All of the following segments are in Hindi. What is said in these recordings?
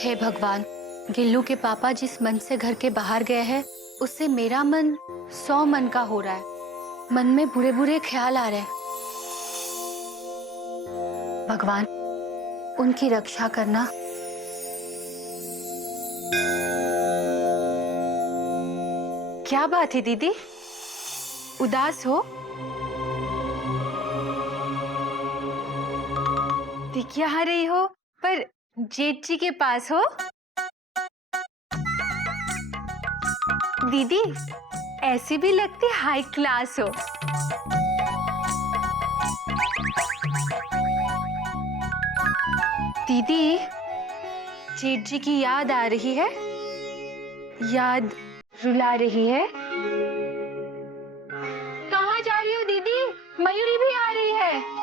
हे भगवान, गिल्लू के पापा जिस मन से घर के बाहर गए हैं उससे मेरा मन 100 मन का हो रहा है। मन में बुरे बुरे ख्याल आ रहे हैं। भगवान उनकी रक्षा करना। क्या बात है दीदी, उदास हो? दिख यहाँ रही हो पर जेठ जी के पास हो। दीदी ऐसी भी लगती हाई क्लास हो। दीदी जेठ जी की याद आ रही है, याद रुला रही है। कहाँ जा रही हो दीदी? मयूरी भी आ रही है।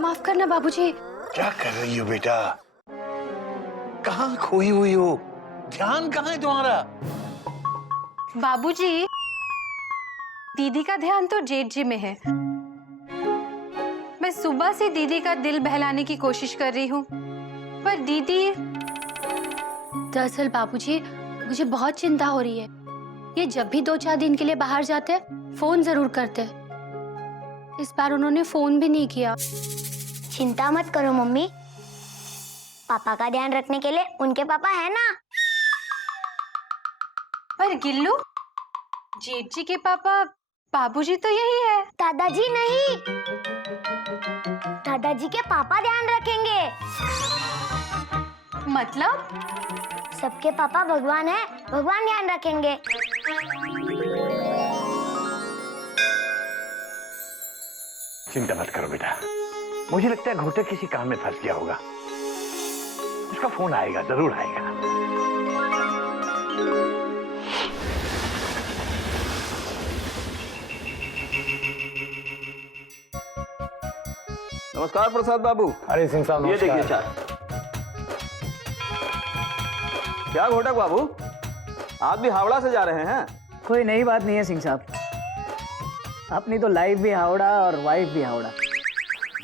माफ करना बाबूजी। क्या कर रही हो बेटा? कहाँ खोई हुई हो? ध्यान कहाँ है तुम्हारा? बाबूजी दीदी का ध्यान तो जेठ जी में है। मैं सुबह से दीदी का दिल बहलाने की कोशिश कर रही हूँ पर दीदी। दरअसल बाबूजी मुझे बहुत चिंता हो रही है। ये जब भी 2-4 दिन के लिए बाहर जाते हैं फोन जरूर करते हैं। इस बार उन्होंने फोन भी नहीं किया। चिंता मत करो मम्मी, पापा का ध्यान रखने के लिए उनके पापा है ना। पर गिल्लू, जेठ जी के पापा बाबूजी तो यही है। दादाजी नहीं, दादाजी के पापा ध्यान रखेंगे। मतलब? सबके पापा भगवान है, भगवान ध्यान रखेंगे। चिंता मत करो बेटा, मुझे लगता है घोटे किसी काम में फंस गया होगा। उसका फोन आएगा, जरूर आएगा। नमस्कार प्रसाद बाबू। अरे सिंह साहब ये देखिए चाय। क्या घोटक बाबू, आप भी हावड़ा से जा रहे हैं? कोई नई बात नहीं है सिंह साहब, अपनी तो लाइफ भी हावड़ा और वाइफ भी हावड़ा।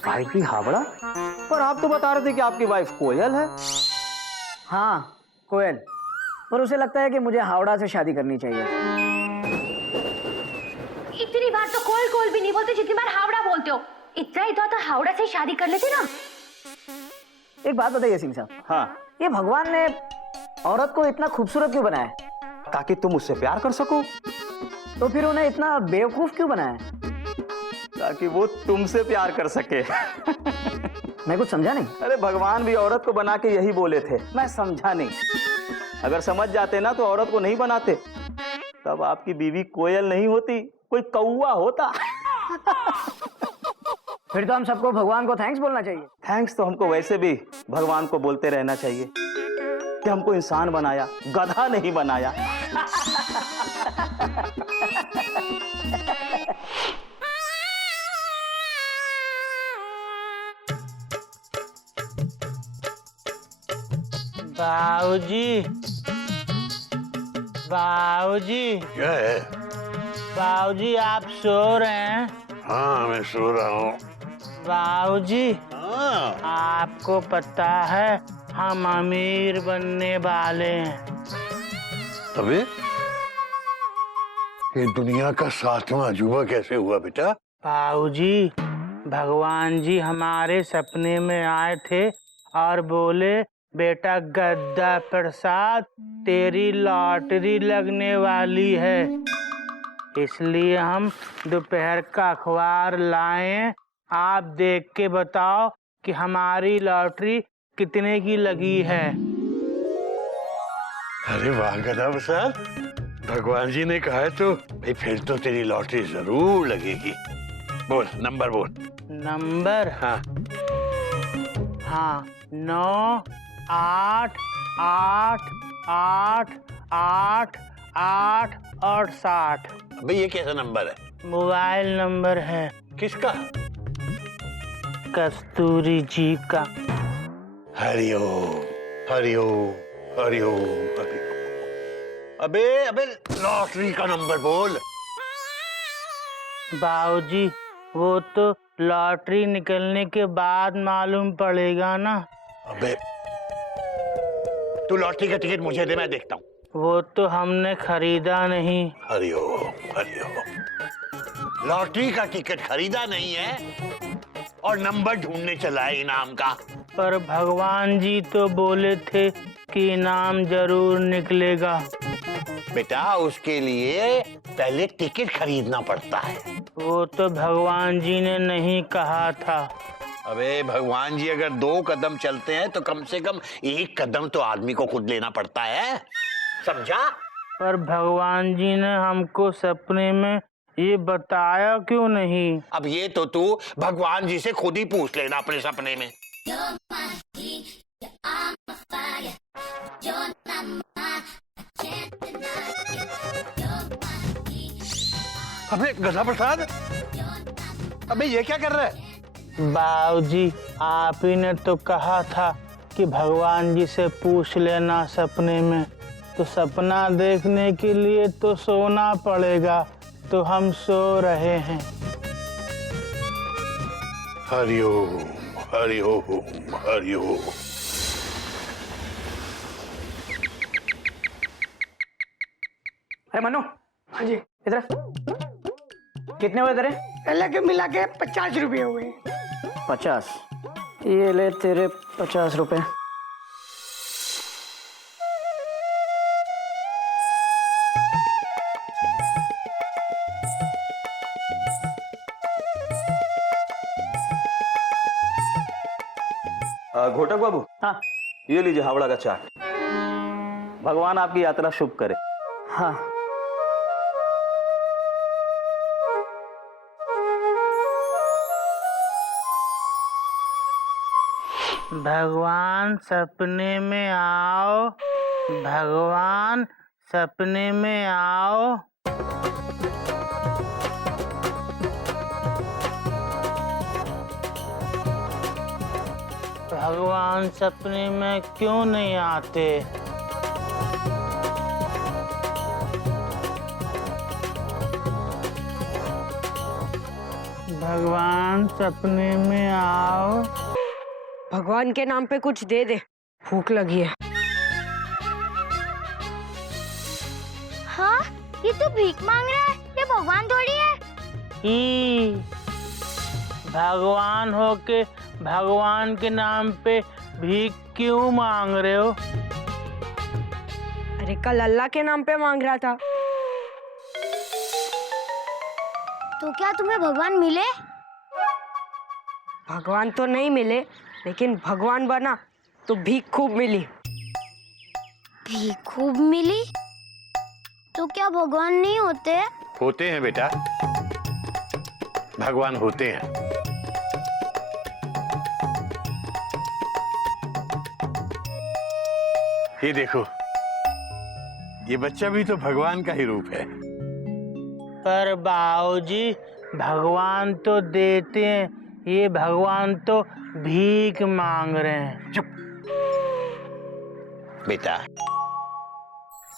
वाइफ भी हावड़ा? पर आप तो बता रहे थे कि आपकी वाइफ कोयल है। हाँ कोयल, पर उसे लगता है कि मुझे हावड़ा से शादी करनी चाहिए। इतनी बार तो कोयल कोयल भी नहीं बोलते जितनी बार हावड़ा बोलते हो। इतना ही तो हावड़ा से शादी कर लेते ना। एक बात बताइए सिंह साहब। हाँ, ये भगवान ने औरत को इतना खूबसूरत क्यों बनाया? ताकि तुम उससे प्यार कर सको। तो फिर उन्हें इतना बेवकूफ क्यों बनाया? ताकि वो तुमसे प्यार कर सके। मैं कुछ समझा नहीं। अरे भगवान भी औरत को बना के यही बोले थे, मैं समझा नहीं। अगर समझ जाते ना तो औरत को नहीं बनाते, तब आपकी बीवी कोयल नहीं होती, कोई कौवा होता। फिर तो हम सबको भगवान को थैंक्स बोलना चाहिए। थैंक्स तो हमको वैसे भी भगवान को बोलते रहना चाहिए कि हमको इंसान बनाया, गधा नहीं बनाया। बाबूजी, बाबूजी, क्या है? बाबूजी आप सो रहे हैं? हाँ मैं सो रहा हूँ। बाबूजी हाँ। आपको पता है हम अमीर बनने वाले हैं। अबे ये दुनिया का 7वां अजूबा कैसे हुआ बेटा? बाबूजी भगवान जी हमारे सपने में आए थे और बोले बेटा गद्दा प्रसाद तेरी लॉटरी लगने वाली है, इसलिए हम दोपहर का अखबार लाए। आप देख के बताओ कि हमारी लॉटरी कितने की लगी है। अरे वाह गधा प्रसाद, भगवान जी ने कहा है तो भाई फिर तो तेरी लॉटरी जरूर लगेगी। बोल नंबर बोल। नंबर? हाँ हाँ 9 8 8 8 8 8 और 60। अबे ये कैसा नंबर है? मोबाइल नंबर है किसका? कस्तूरी जी का। हरिओम हरिओम हरिओम हरिओम। अबे अबे लॉटरी का नंबर बोल। बाबूजी वो तो लॉटरी निकलने के बाद मालूम पड़ेगा ना। अबे तू लॉटरी का टिकट मुझे दे, मैं देखता हूँ। वो तो हमने खरीदा नहीं। हरिओम हरिओम। लॉटरी का टिकट खरीदा नहीं है और नंबर ढूंढने चला है इनाम का। पर भगवान जी तो बोले थे कि इनाम जरूर निकलेगा। बेटा उसके लिए पहले टिकट खरीदना पड़ता है। वो तो भगवान जी ने नहीं कहा था। अबे भगवान जी अगर 2 कदम चलते हैं तो कम से कम 1 कदम तो आदमी को खुद लेना पड़ता है, समझा? पर भगवान जी ने हमको सपने में ये बताया क्यों नहीं? अब ये तो तू भगवान जी से खुद ही पूछ लेना अपने सपने में। अबे गधा प्रसाद, अबे ये क्या कर रहा है? बाबूजी आप ही ने तो कहा था कि भगवान जी से पूछ लेना सपने में। तो सपना देखने के लिए तो सोना पड़ेगा, तो हम सो रहे हैं। हरिओम हरिओम हरिओम। अरे मनु, हाँ जी इधर। कितने हुए तेरे? पहले के मिला के 50 रुपये हुए। 50। ये ले तेरे 50 रुपए। घोटक बाबू, हाँ ये लीजिए हावड़ा का चाट। भगवान आपकी यात्रा शुभ करे। हाँ। भगवान सपने में आओ, भगवान सपने में आओ। भगवान सपने में क्यों नहीं आते? भगवान सपने में आओ। भगवान के नाम पे कुछ दे दे, भूख लगी है। हाँ, ये तो भीख मांग रहा है, ये भगवान थोड़ी है। ई भगवान होके भगवान के नाम पे भीख क्यों मांग रहे हो? अरे कल अल्लाह के नाम पे मांग रहा था। तो क्या तुम्हें भगवान मिले? भगवान तो नहीं मिले, लेकिन भगवान बना तो भीख खूब मिली। भीख खूब मिली? तो क्या भगवान नहीं होते? होते हैं बेटा, भगवान होते हैं। ये देखो, ये बच्चा भी तो भगवान का ही रूप है। पर बाबूजी भगवान तो देते हैं, ये भगवान तो भीख मांग रहे हैं। चुप बेटा,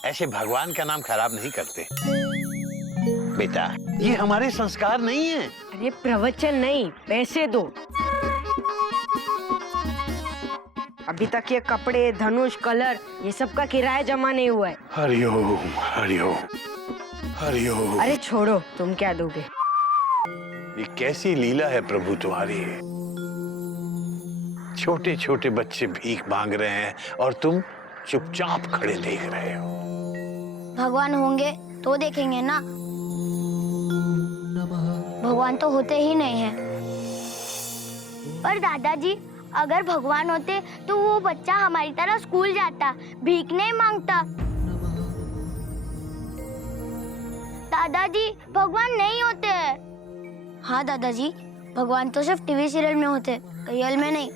ऐसे भगवान का नाम खराब नहीं करते बेटा, ये हमारे संस्कार नहीं है। अरे प्रवचन नहीं, पैसे दो। अभी तक ये कपड़े, धनुष, कलर, ये सब का किराया जमा नहीं हुआ है। हरिओम हरिओम हरिओम। अरे छोड़ो, तुम क्या दोगे? ये कैसी लीला है प्रभु तुम्हारी। छोटे छोटे बच्चे भीख मांग रहे हैं और तुम चुपचाप खड़े देख रहे हो। भगवान होंगे तो देखेंगे ना, भगवान तो होते ही नहीं हैं। पर दादाजी, अगर भगवान होते तो वो बच्चा हमारी तरह स्कूल जाता, भीख नहीं मांगता। दादाजी, भगवान नहीं होते। हाँ दादाजी, भगवान तो सिर्फ टीवी सीरियल में होते, रियल में नहीं।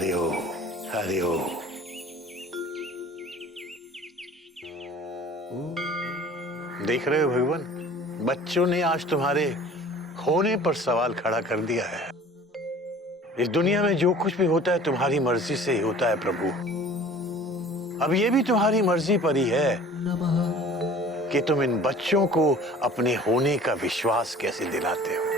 हरि ओम, हरि ओम। देख रहे हो भगवान, बच्चों ने आज तुम्हारे होने पर सवाल खड़ा कर दिया है। इस दुनिया में जो कुछ भी होता है तुम्हारी मर्जी से ही होता है प्रभु। अब ये भी तुम्हारी मर्जी पर ही है कि तुम इन बच्चों को अपने होने का विश्वास कैसे दिलाते हो।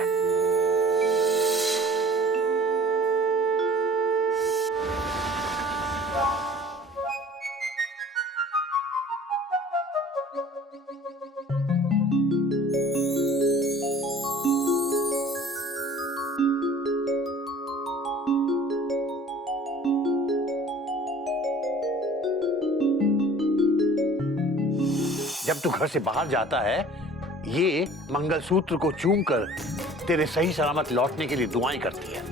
जब तू घर से बाहर जाता है, ये मंगलसूत्र को चूमकर तेरे सही सलामत लौटने के लिए दुआएं करती है।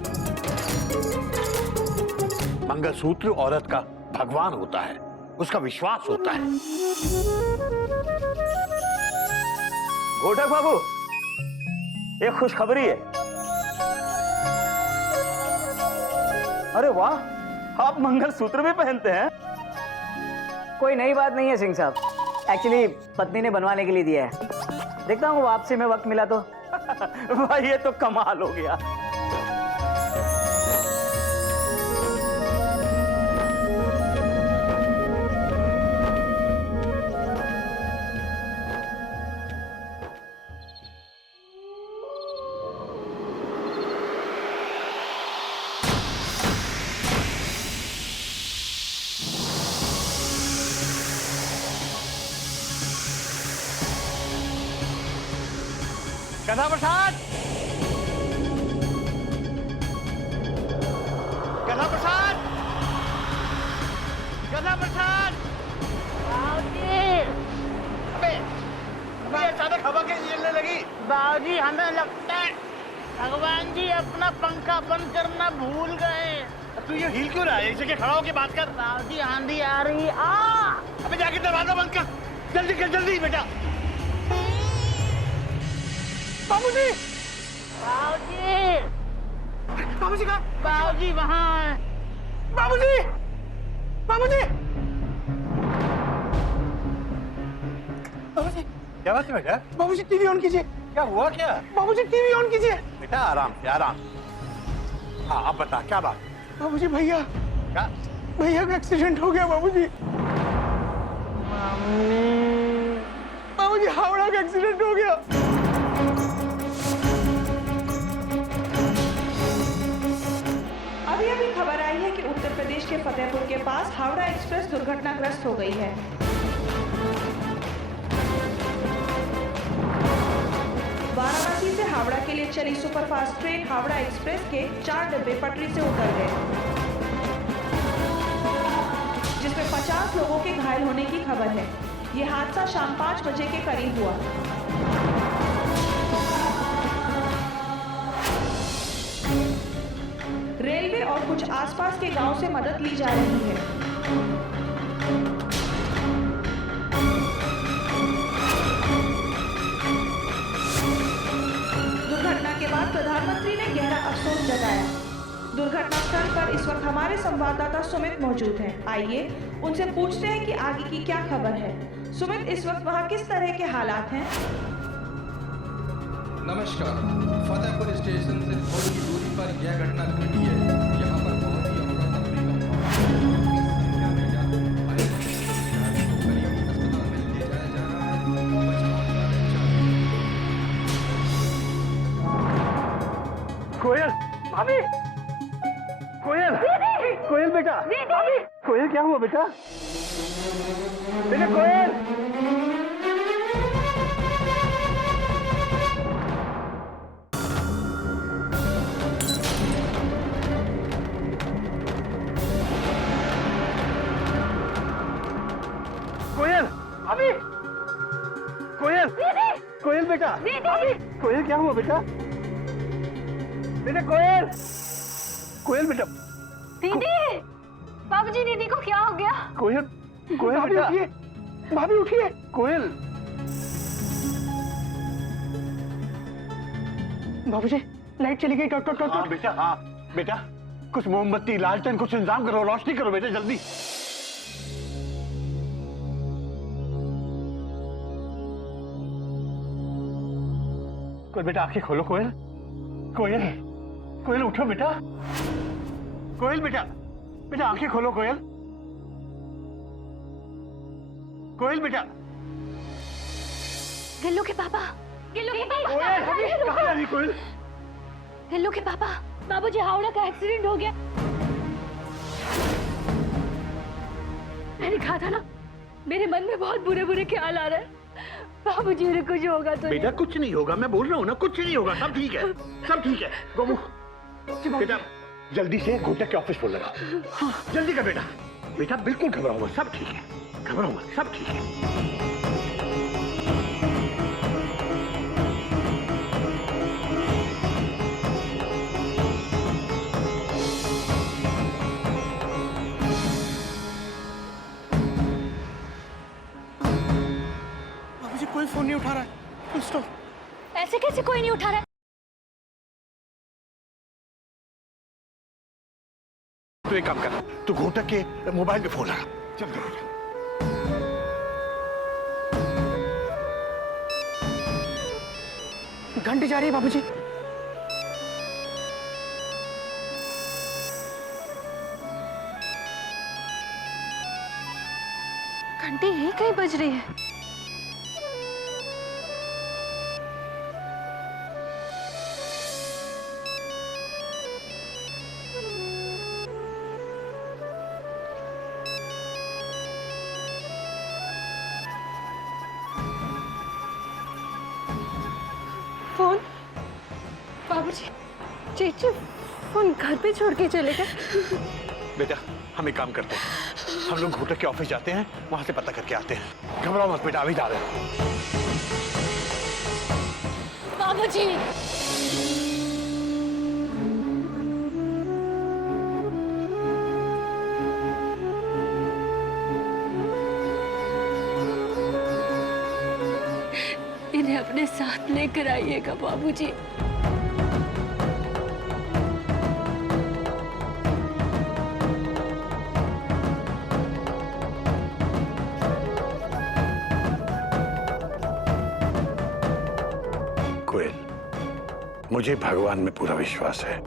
मंगलसूत्र औरत का भगवान होता है, उसका विश्वास होता है। घोटक बाबू, एक खुशखबरी है। अरे वाह, आप मंगलसूत्र भी पहनते हैं? कोई नई बात नहीं है सिंह साहब, एक्चुअली पत्नी ने बनवाने के लिए दिया है। देखता हूँ आपसे में वक्त मिला तो। भाई ये तो कमाल हो गया। गधा प्रसाद, गधा प्रसाद, गधा प्रसाद। अबे अचानक हवा के हिलने लगी। बाबूजी हमें लगता है भगवान जी अपना पंखा बंद करना भूल गए। तू ये हिल क्यों रहा है? एक जगह खड़ा होके बात कर। बाबूजी आंधी आ रही है। अबे जाके दरवाजा बंद कर, जल्दी कर, जल्दी बेटा। बाबूजी, बाबूजी, बाबूजी कहाँ? बाबूजी वहाँ है। बाबूजी, बाबूजी, बाबूजी, क्या बात है बेटा? बाबूजी टीवी ऑन कीजिए। क्या हुआ क्या? बाबूजी टीवी ऑन कीजिए। बेटा आराम से, आराम। हाँ अब बता क्या बात? बाबूजी भैया, क्या? भैया का एक्सीडेंट हो गया बाबूजी। बाबूजी हावड़ा का एक्सीडेंट हो गया। अभी खबर आई है कि उत्तर प्रदेश के फतेहपुर के पास हावड़ा एक्सप्रेस दुर्घटनाग्रस्त हो गई है। वाराणसी से हावड़ा के लिए चली सुपरफास्ट ट्रेन हावड़ा एक्सप्रेस के 4 डिब्बे पटरी से उतर गए, जिसमें 50 लोगों के घायल होने की खबर है। यह हादसा शाम 5 बजे के करीब हुआ। रेलवे और कुछ आसपास के गांव से मदद ली जा रही है। दुर्घटना के बाद प्रधानमंत्री ने गहरा अफसोस जताया। दुर्घटना स्थल पर इस वक्त हमारे संवाददाता सुमित मौजूद हैं। आइए उनसे पूछते हैं कि आगे की क्या खबर है। सुमित, इस वक्त वहाँ किस तरह के हालात हैं? नमस्कार। फतेहपुर स्टेशन से थोड़ी ही दूरी पर यह घटना घटी है। यहाँ पर बहुत ही अफरा-तफरी का माहौल है। करीबी अस्पताल में ले जाया जा रहा है। बचाव कार्य कोयल, भाभी, कोयल, कोयल बेटा, कोयल क्या हुआ बेटा? बेटा कोयल, कोयल, भाभी, कोयल, कोयल बेटा, कोयल क्या हुआ बेटा? बेटा कोयल, कोयल बेटा। दीदी, बाबूजी दीदी को क्या हो गया? कोयल, कोयल बेटा, भाभी उठिए। कोयल, बाबूजी लाइट चली गई। Doctor, doctor. हाँ बेटा, हाँ बेटा, कुछ मोमबत्ती, लालटेन, कुछ इंतजाम करो, रोशनी करो बेटा जल्दी। कोयल बेटा आंखें खोलो। कोयल, कोयल, कोयल उठो बेटा। कोयल बेटा, बेटा आंखें खोलो। कोयल, कोयल बेटा। गिल्लू के पापा, गिल्लू के पापा, कोयल अभी कहाँ जा रही कोयल? गिल्लू के पापा, बाबूजी हावड़ा का एक्सीडेंट हो गया। मैंने कहा था ना, मेरे मन में बहुत बुरे बुरे ख्याल आ रहे हैं। बाबूजी ने कुछ होगा तो बेटा कुछ नहीं होगा, मैं बोल रहा हूँ ना, कुछ नहीं होगा, सब ठीक है, सब ठीक है। गोमू बेटा जल्दी से घोटक के ऑफिस फोन लगा। हाँ, जल्दी कर बेटा। बेटा बिल्कुल घबराओ मत, सब ठीक है, घबराओ मत, सब ठीक है। बाबूजी कोई फोन नहीं उठा रहा है। Full stop. ऐसे कैसे कोई नहीं उठा रहा है? तू एक काम कर, तू घोटक के मोबाइल पे फोन लगा। चल बेटा। घंटी जा रही है बाबूजी। घंटी यहीं कहीं बज रही है। फोन, बाबूजी, चीची फोन घर पे छोड़ के चले गए। बेटा हम एक काम करते हैं, हम लोग घोटक के ऑफिस जाते हैं, वहां से पता करके आते हैं। घबराओ मत बेटा, अभी जा रहे हैं। बाबूजी, इन्हें अपने साथ लेकर आइएगा बाबूजी। कोयल, मुझे भगवान में पूरा विश्वास है।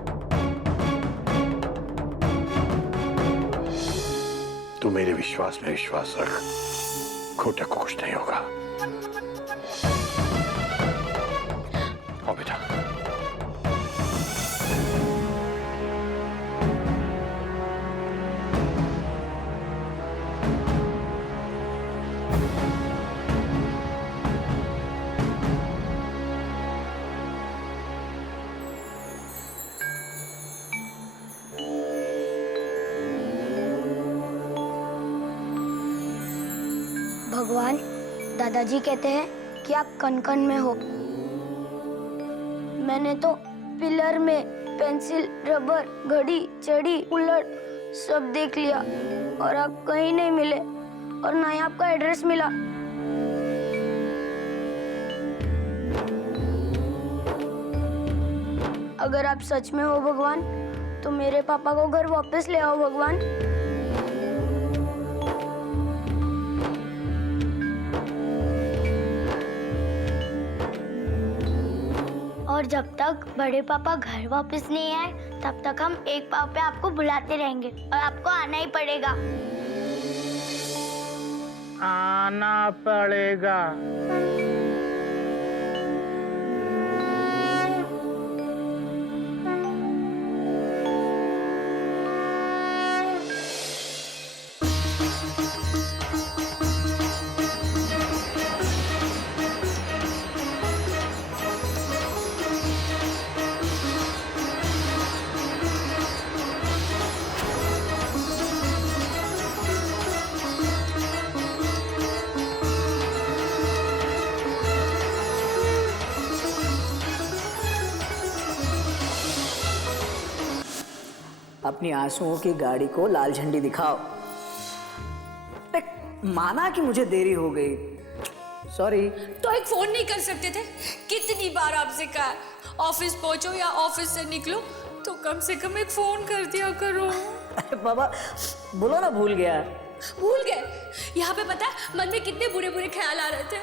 तू मेरे विश्वास में विश्वास रख, घोटक को कुछ नहीं होगा। आओ बेटा। भगवान, दादाजी कहते हैं कि आप कण कण में हो। मैंने तो पिलर में पेंसिल, रबर, घड़ी, चड़ी, उलट सब देख लिया और आप कहीं नहीं मिले और ना ही आपका एड्रेस मिला। अगर आप सच में हो भगवान, तो मेरे पापा को घर वापस ले आओ भगवान। और जब तक बड़े पापा घर वापस नहीं आए, तब तक हम एक पाव पे आपको बुलाते रहेंगे और आपको आना ही पड़ेगा। आना पड़ेगा। अपनी आंसुओं की गाड़ी को लाल झंडी दिखाओ। माना कि मुझे देरी हो गई, सॉरी। तो एक फोन नहीं कर सकते थे? कितनी बार आपसे कहा ऑफिस पहुंचो या ऑफिस से निकलो, तो कम से कम एक फोन कर दिया करो। अरे बाबा बोलो ना भूल गया। भूल गए? यहाँ पे पता है मन में कितने बुरे बुरे ख्याल आ रहे थे।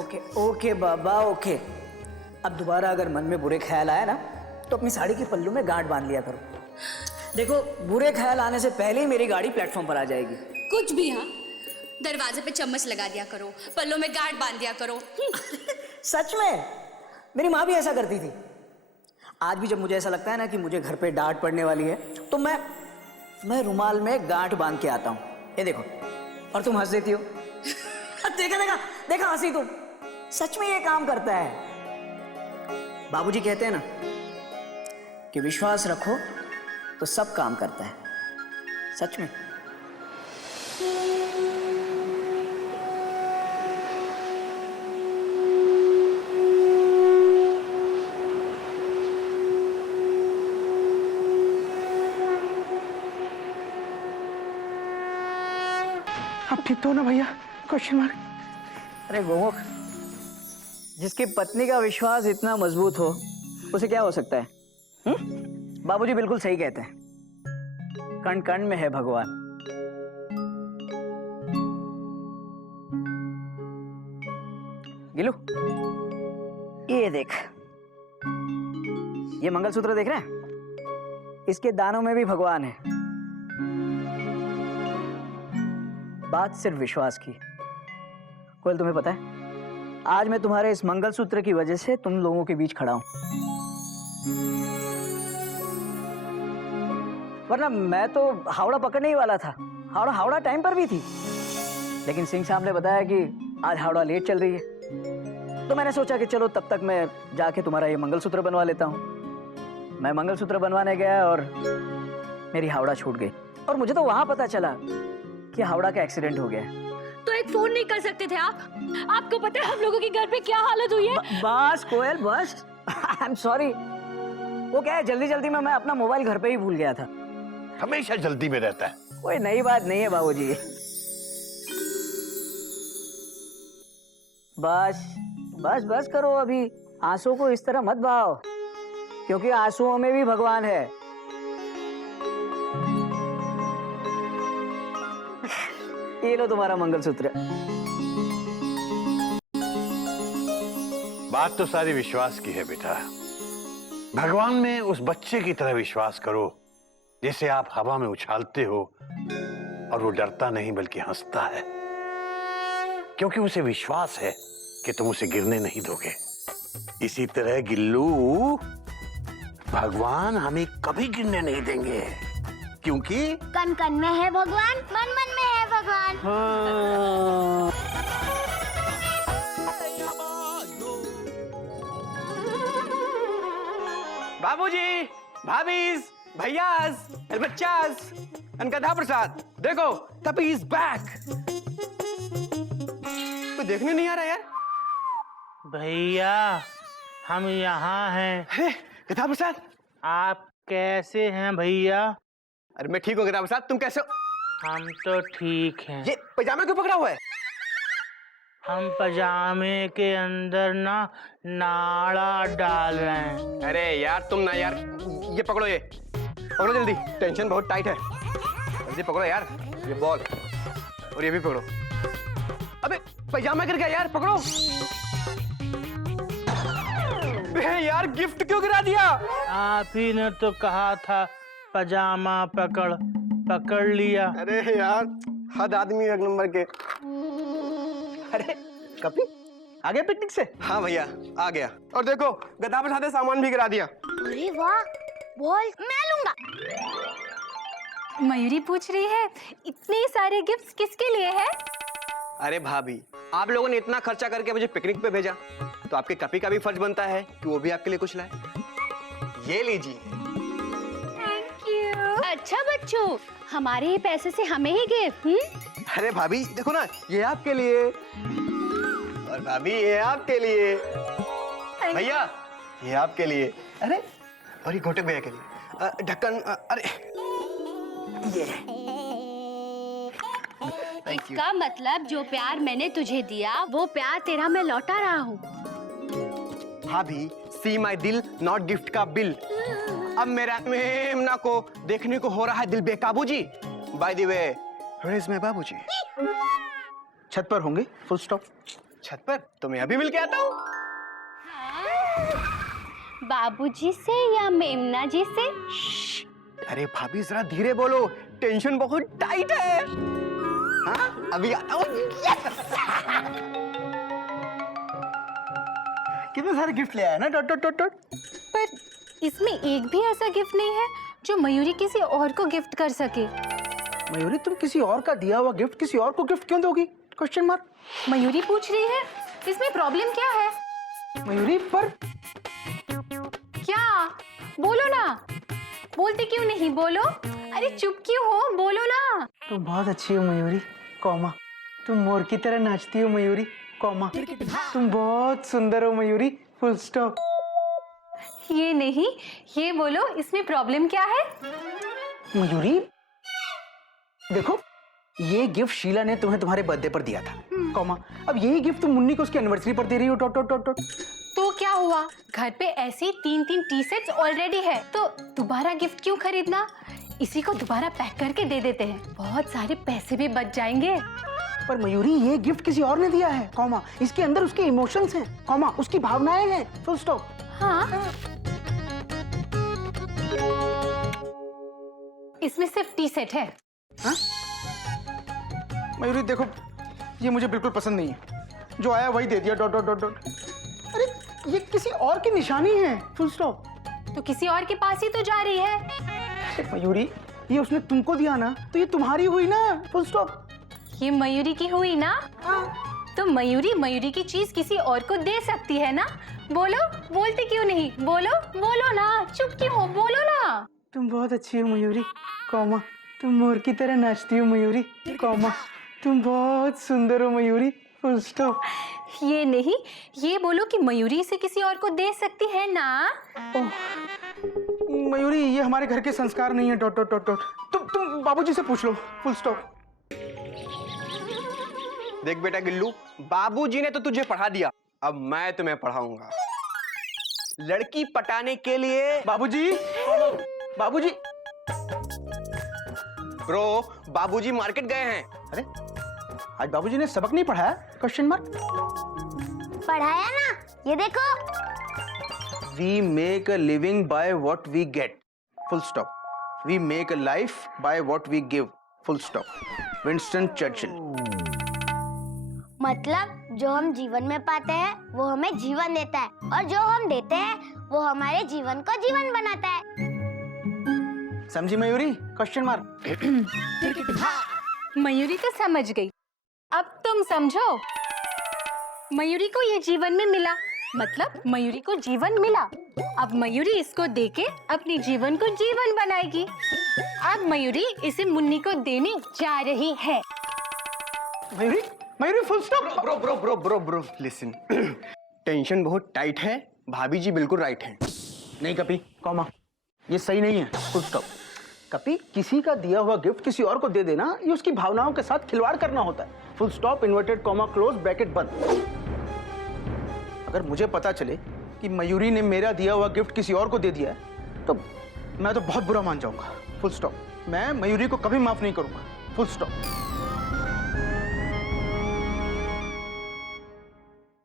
ओके ओके बाबा ओके। अब दोबारा अगर मन में बुरे ख्याल आए ना तो अपनी साड़ी के पल्लू में गांठ बांध लिया करो। देखो बुरे ख्याल आने से पहले ही मेरी गाड़ी प्लेटफॉर्म पर आ जाएगी। कुछ भी। हाँ, दरवाजे पे चम्मच लगा दिया करो, पल्लों में गांठ बांध दिया करो। सच में मेरी माँ भी ऐसा करती थी। आज भी जब मुझे ऐसा लगता है ना कि मुझे घर पे डांट पड़ने वाली है तो मैं रुमाल में गांठ बांध के आता हूँ। ये देखो, और तुम हंस देती हो। देखा देखा देखा हंसी तुम। सच में ये काम करता है। बाबूजी कहते हैं ना कि विश्वास रखो तो सब काम करता है। सच में। अब ठीक तो हो ना भैया? Question mark. अरे गोमुख, जिसकी पत्नी का विश्वास इतना मजबूत हो उसे क्या हो सकता है? बाबूजी बिल्कुल सही कहते हैं, कण कण में है भगवान। गिलू, ये देख, ये मंगलसूत्र देख रहे हैं? इसके दानों में भी भगवान है। बात सिर्फ विश्वास की। कोयल, तुम्हें पता है आज मैं तुम्हारे इस मंगलसूत्र की वजह से तुम लोगों के बीच खड़ा हूं, वरना मैं तो हावड़ा पकड़ने ही वाला था। हावड़ा टाइम पर भी थी, लेकिन सिंह साहब ने बताया कि आज हावड़ा लेट चल रही है, तो मैंने सोचा कि चलो तब तक मैं जाके तुम्हारा ये मंगलसूत्र बनवा लेता हूँ। मैं मंगलसूत्र बनवाने गया और मेरी हावड़ा छूट गई, और मुझे तो वहां पता चला कि हावड़ा का एक्सीडेंट हो गया। तो एक फोन नहीं कर सकते थे आप? आपको पता है हम लोगों के घर पे क्या हालत हुई है? बस कोयल बस। I am sorry. वो क्या है, जल्दी जल्दी में मैं अपना मोबाइल घर पे ही भूल गया था। हमेशा जल्दी में रहता है। कोई नई बात नहीं है बाबूजी। बस बस बस करो, अभी आंसू को इस तरह मत बहाओ, क्योंकि आंसुओं में भी भगवान है। ये लो तुम्हारा मंगलसूत्र। बात तो सारी विश्वास की है बेटा। भगवान में उस बच्चे की तरह विश्वास करो जिसे आप हवा में उछालते हो और वो डरता नहीं बल्कि हंसता है, क्योंकि उसे विश्वास है कि तुम उसे गिरने नहीं दोगे। इसी तरह गिल्लू, भगवान हमें कभी गिरने नहीं देंगे, क्योंकि कण कण में है भगवान, मन मन में है भगवान। बाबूजी, भाभीज, भैयास, बच्चास, अनकथा प्रसाद, देखो तपी इज बैक। तो देखने नहीं आ रहा यार? भैया हम यहाँ हैं। अरे कथा प्रसाद, आप कैसे हैं भैया? अरे मैं ठीक हूँ कथा प्रसाद, तुम कैसे हो? हम तो ठीक हैं। ये पजामा क्यों पकड़ा हुआ है? हम पजामे के अंदर ना नाड़ा डाल रहे हैं। अरे यार तुम ना यार, ये पकड़ो, ये पकड़ो जल्दी, टेंशन बहुत टाइट है। जल्दी पकड़ो यार, ये बॉल और ये भी पकड़ो। अबे पजामा गिर गया यार, पकड़ो। यार गिफ्ट क्यों गिरा दिया? आप ही ने तो कहा था पजामा पकड़, पकड़ लिया। अरे यार हद आदमी एक नंबर के। अरे कपी आ गया पिकनिक से? हाँ भैया आ गया, और देखो गधा पे साथे सामान भी गिरा दिया। अरे वाह, बॉल मैं लूंगा। मयूरी पूछ रही है इतने सारे गिफ्ट्स किसके लिए है? अरे भाभी, आप लोगों ने इतना खर्चा करके मुझे पिकनिक पे भेजा, तो आपके कपी का भी फर्ज बनता है कि वो भी आपके लिए कुछ लाए। ये लीजिए। Thank you. अच्छा बच्चों, हमारे ही पैसे से हमें ही गिफ्ट। अरे भाभी देखो ना, ये आपके लिए, और भाभी ये आपके लिए, भैया ये आपके लिए, अरे और ये घोटक भैया के लिए, ढक्कन, अरे ये इसका मतलब जो प्यार मैंने तुझे दिया वो प्यार तेरा मैं लौटा रहा हूँ। भाभी सी माई दिल नॉट गिफ्ट का बिल। अब मेरा मेमना को देखने को हो रहा है दिल बेकाबू जी। By the way, where is my Babuji? छत पर होंगे, फुल स्टॉप। छत पर? तो मैं अभी मिल के आता हूँ। बाबूजी से या मेमना जी से? अरे भाभी जरा धीरे बोलो, टेंशन बहुत टाइट है। हाँ, अभी आता हूँ। कितने सारे गिफ्ट ले आया ना, डॉट डॉट डॉट डॉट। पर इसमें एक भी ऐसा गिफ्ट नहीं है जो मयूरी किसी और को गिफ्ट कर सके। मयूरी, तुम किसी और का दिया हुआ गिफ्ट किसी और को गिफ्ट क्यों दोगी? Question mark. मयूरी पूछ रही है, इसमें प्रॉब्लम क्या है? मयूरी, पर क्या? बोलो ना। बोलते क्यों नहीं? बोलो। अरे चुप क्यों हो? बोलो ना। तुम बहुत अच्छी हो मयूरी, कॉमा। तुम मोर की तरह नाचती हो मयूरी, कॉमा। तुम बहुत सुंदर हो मयूरी, फुल स्टॉप। ये नहीं, ये बोलो, इसमें प्रॉब्लम क्या है? मयूरी देखो, ये गिफ्ट शीला ने तुम्हें तुम्हारे बर्थडे पर दिया था, कॉमा। अब यही गिफ्ट तुम मुन्नी को उसकी एनिवर्सरी पर दे रही हो, डॉट डॉट डॉट डॉट। तो क्या हुआ? घर पे ऐसे 3-3 टी सेट्स ऑलरेडी है, तो दोबारा गिफ्ट क्यों खरीदना? इसी को दोबारा पैक करके दे देते हैं, बहुत सारे पैसे भी बच जाएंगे। पर मयूरी, ये गिफ्ट किसी और ने दिया है, कॉमा। इसके अंदर उसके इमोशंस हैं, कॉमा, उसकी भावनाएं हैं, फुल स्टॉप। हाँ, इसमें सिर्फ टी सेट है। हाँ? मयूरी देखो, ये मुझे बिल्कुल पसंद नहीं है। जो आया वही दे दिया, डॉट डॉट डॉट डॉट। अरे ये किसी और की निशानी है, फुल स्टॉप। तो किसी और के पास ही तो जा रही है। अरे मयूरी, ये उसने तुमको दिया ना, तो ये तुम्हारी हुई ना, फुल स्टॉप। ये मयूरी की हुई ना? तो मयूरी की चीज किसी और को दे सकती है ना? बोलो, बोलते क्यों नहीं? बोलो बोलो ना, चुप क्यों हो? बोलो ना। तुम बहुत अच्छी हो मयूरी, कॉमा। तुम मोर की तरह नाचती हो मयूरी, कॉमा। तुम बहुत सुंदर हो मयूरी, फुल स्टॉप। ये नहीं, ये बोलो कि मयूरी इसे किसी और को दे सकती है ना? ओह, मयूरी, ये हमारे घर के संस्कार नहीं है, डॉट डॉट डॉट डॉट। तुम बाबूजी से पूछ लो, फुल स्टॉप। देख बेटा गिल्लू, बाबूजी ने तो तुझे पढ़ा दिया, अब मैं तुम्हें पढ़ाऊंगा। लड़की पटाने के लिए बाबूजी, बाबूजी। ब्रो, बाबूजी मार्केट गए हैं। अरे आज बाबूजी ने सबक नहीं पढ़ाया? Question mark. पढ़ाया ना, ये देखो। We make a living by what we get, full stop. We make a life by what we give, full stop. Winston Churchill. मतलब जो हम जीवन में पाते हैं वो हमें जीवन देता है, और जो हम देते हैं वो हमारे जीवन को जीवन बनाता है। समझी मयूरी? Question mark. मयूरी तो समझ गई, अब तुम समझो। मयूरी को ये जीवन में मिला, मतलब मयूरी को जीवन मिला। अब मयूरी इसको देके अपने जीवन को जीवन बनाएगी। अब मयूरी इसे मुन्नी को देने जा रही है। Mayuri, Mayuri, full stop. Bro bro bro bro bro listen, tension बहुत टाइट है, भाभी जी बिल्कुल राइट हैं। नहीं कपी, कॉमा, ये सही नहीं है, फुल स्टॉप। कपी, किसी का दिया हुआ गिफ्ट किसी और को दे देना, ये उसकी भावनाओं के साथ खिलवाड़ करना होता है, full stop, inverted comma, close bracket बंद। अगर मुझे पता चले कि मयूरी ने मेरा दिया हुआ गिफ्ट किसी और को दे दिया है, तो मैं तो बहुत बुरा मान जाऊंगा, फुल स्टॉप। मैं मयूरी को कभी माफ नहीं करूंगा, फुल स्टॉप।